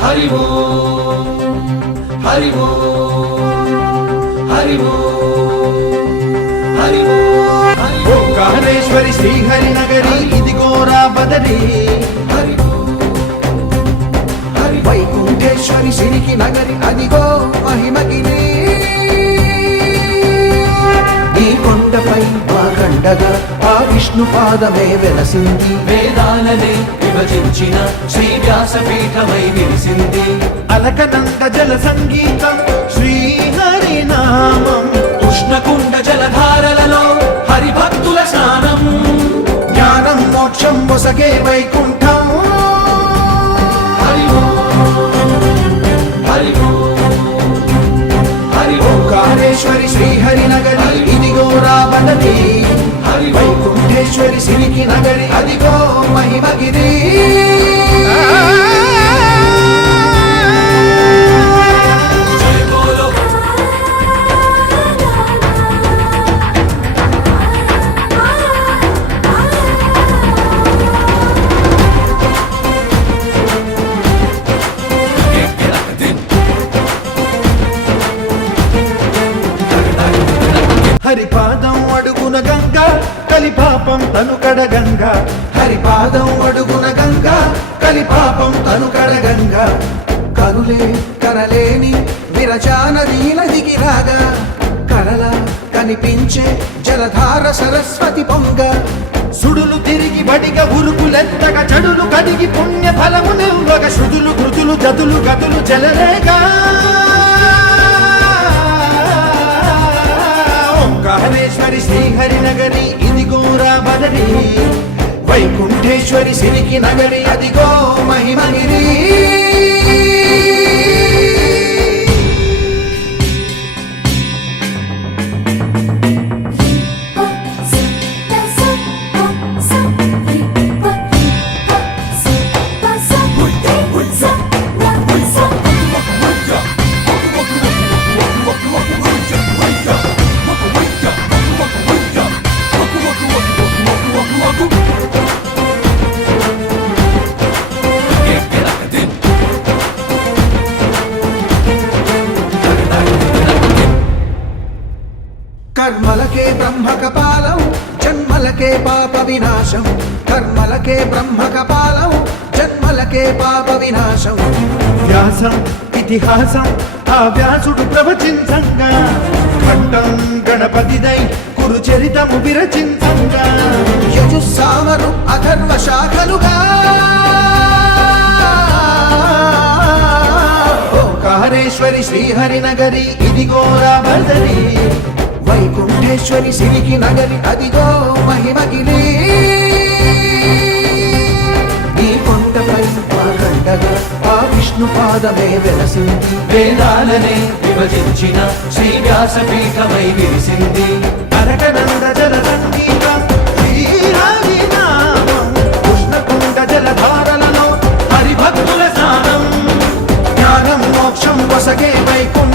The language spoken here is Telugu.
హరి ఓం హరి ఓం హరి ఓం హరి ఓం ఓంకారేశ్వరి శ్రీహరి నగరి ఇదిగోరా బదరి హరి హరి వైకుంఠేశ్వరి సిరికి నగరి అదిగో మహిమగిరి ఈ కొండపై మా గండగా ఆ విష్ణు పాదమే వెలసింది వేదాలనే విభజించిన శ్రీ వ్యాసపీఠమై విరిసింది అలకనంద జల సంగీతం శ్రీహరి నామం ఉష్ణకుండ జలధారలలో హరిభక్తుల స్నానం జ్ఞానం మోక్షం మొసగే వైకుంఠం హరి ఓం హరి ఓం హరి ఓం ఓంకారేశ్వరి శ్రీహరి నగరి ఇదిగో రాబదరి హరి ఓం వైకుంఠేశ్వరి సిరికి నగరి అదిగో మహిమగిరి జయ బోలో హరిపాదం అడుగున గంగా కలిపాపం తనుకడ గంగా హరిపాదం అడుగున గంగా కలిపాపం తనుకడ గంగా కనులే కనలేని విరచానది నదికి రాగా కలలా కనిపించే జలధార సరస్వతి పొంగ సుడులు తిరిగి బడిగ ఉరుకులెత్తగా చెడులు కడిగి పుణ్య ఫలము నివ్వగ శృతులు కృతులు జతులు గతులు చెలరేగా ఓంకారేశ్వరి శ్రీహరి నగరి ఇదిగో రాబదరి వైకుంఠేశ్వరి సిరికి నగరి అదిగో మహిమగిరి కర్మలకే బ్రహ్మ కపాలం జన్మలకే పాప వినాశం కర్మలకే బ్రహ్మ కపాలం జన్మలకే పాప వినాశం వ్యాసం ఇతిహాసం ఆ వ్యాసుడు ప్రవచించంగా ఖండం గణపతిదై కురు చరితము విరచించంగా యజుస్సామరు అథర్వ శాఖలుగా ఓంకారేశ్వరి శ్రీహరి నగరి ఇదిగో రాబదరి వైకుంఠేశ్వరి సిరికి నగరి అదిగో మహిమగిరి ఈ కొండపై మా గండగా ఆ విష్ణు పాదమే వెలసింది వేదాలనే విభజించిన శ్రీ వ్యాసపీఠమై విరిసింది అరకనంద జల సంగీతం శ్రీహరి నామం ఉష్ణకుండ జలధారలలో హరిభక్తుల స్నానం జ్ఞానం మోక్షం వసగే వైకుంఠం